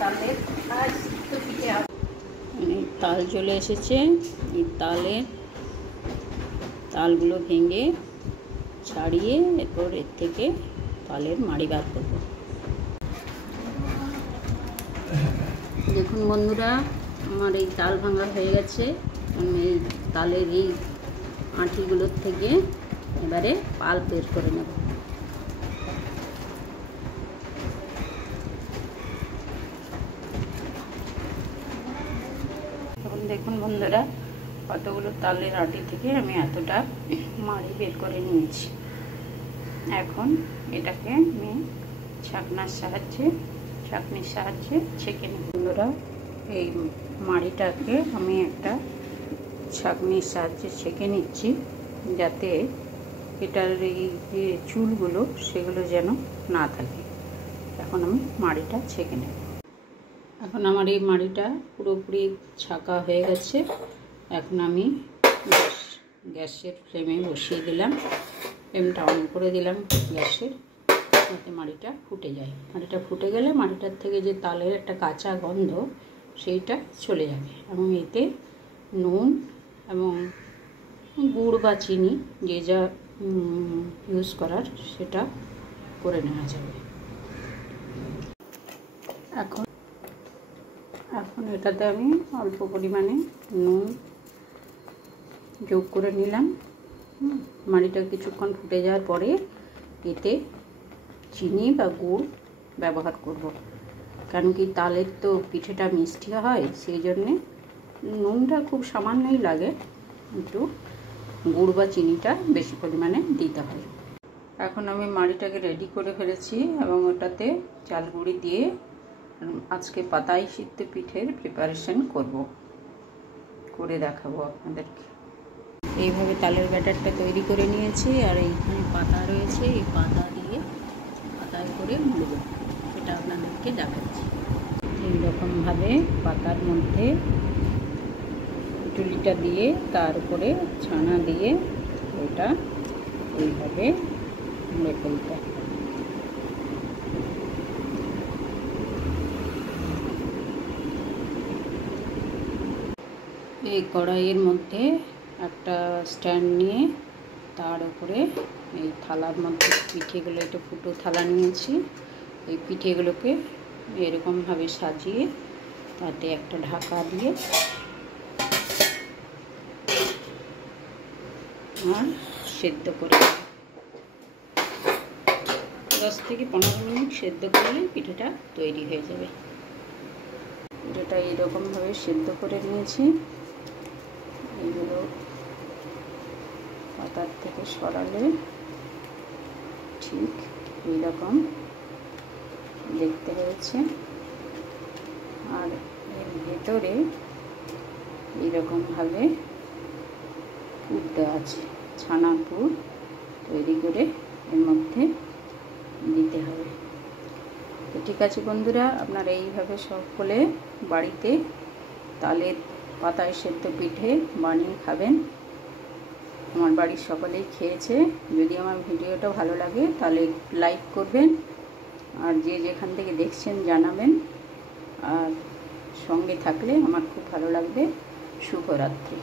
তালের আর সিদ্ধ পিঠে হবে। তাল চলে এসেছে। এই তালগুলো ভেঙে ছাড়িয়ে এরপর এর থেকে তালের মাড়ি বার করব। দেখুন বন্ধুরা, আমার এই তাল ভাঙা হয়ে গেছে। এই তালের এই আঁটিগুলোর থেকে এবারে পাল্প বের করে নেব। এখন দেখুন বন্ধুরা, কতগুলো তালের আঁটি থেকে আমি এতটা মাড়ি বের করে নিয়েছি। এখন এটাকে আমি ছাঁকনির সাহায্যে ছেঁকে নেব। বন্ধুরা, এই মাড়িটাকে আমি একটা ছাঁকনির সাহায্যে ছেঁকে নিচ্ছি, যাতে এটার এই যে চুলগুলো সেগুলো যেন না থাকে। এখন আমি মাড়িটা ছেঁকে নেব। এখন আমার এই মাড়িটা পুরোপুরি ছাঁকা হয়ে গেছে। এখন আমি গ্যাসের ফ্লেমে বসিয়ে দিলাম, ফ্লেমটা অন করে দিলাম গ্যাসের, যাতে মাড়িটা ফুটে যায়। মাড়িটা ফুটে গেলে মাড়িটার থেকে যে তালের একটা কাঁচা গন্ধ সেইটা চলে যাবে, এবং এতে নুন এবং গুড় বা চিনি যে যা ইউজ করার সেটা করে নেওয়া যাবে। এখন এটাতে আমি অল্প পরিমাণে নুন যোগ করে নিলাম। মাড়িটা কিছুক্ষণ ফুটে যাওয়ার পরে এতে চিনি বা গুড় ব্যবহার করব, কারণ কি তালের তো পিঠেটা মিষ্টি হয়, সেই জন্যে নুনটা খুব সামান্যই লাগে, একটু গুড় বা চিনিটা বেশি পরিমাণে দিতে হয়। এখন আমি মাড়িটাকে রেডি করে ফেলেছি এবং ওটাতে চাল গুঁড়ি দিয়ে আজকে পাতায় সিদ্ধ পিঠের প্রিপারেশন করে দেখাবো আপনাদেরকে। এইভাবে তালের ব্যাটারটা তৈরি করে নিয়েছি, আর এইখানে পাতা রয়েছে, এই পাতা দিয়ে পাতায় করে মুড়ব, সেটা আপনাদেরকে দেখাচ্ছি। এইরকমভাবে পাতার মধ্যে টুলিটা দিয়ে তার উপরে ছানা দিয়ে ওটা এইভাবে মুড়ে ফেলতে হবে। এই কড়াইয়ের মধ্যে একটা স্ট্যান্ড নিয়ে তার উপরে এই থালার মধ্যে পিঠেগুলো, এটা ফুটো থালা নিয়েছি, এই পিঠেগুলোকে এরকমভাবে সাজিয়ে তাতে একটা ঢাকা দিয়ে আর সেদ্ধ করে 10 থেকে 15 মিনিট সেদ্ধ করলে পিঠেটা তৈরি হয়ে যাবে। পিঠেটা এইরকমভাবে সেদ্ধ করে নিয়েছি। এইগুলো পাতার থেকে সরালে ঠিক এইরকম দেখতে হয়েছে, আর এর ভেতরে এইরকমভাবে পুর দেওয়া আছে, ছানা পুর তৈরি করে এর মধ্যে দিতে হবে। তো ঠিক আছে বন্ধুরা, আপনারা এইভাবে সকলে বাড়িতে তালের পাতায় সেদ্ধ পিঠে বানিয়ে খাবেন। আমার বাড়ির সকলেই খেয়েছে। যদি আমার ভিডিওটা ভালো লাগে তাহলে লাইক করবেন, আর যে যেখান থেকে দেখছেন জানাবেন, আর সঙ্গে থাকলে আমার খুব ভালো লাগবে। শুভরাত্রি।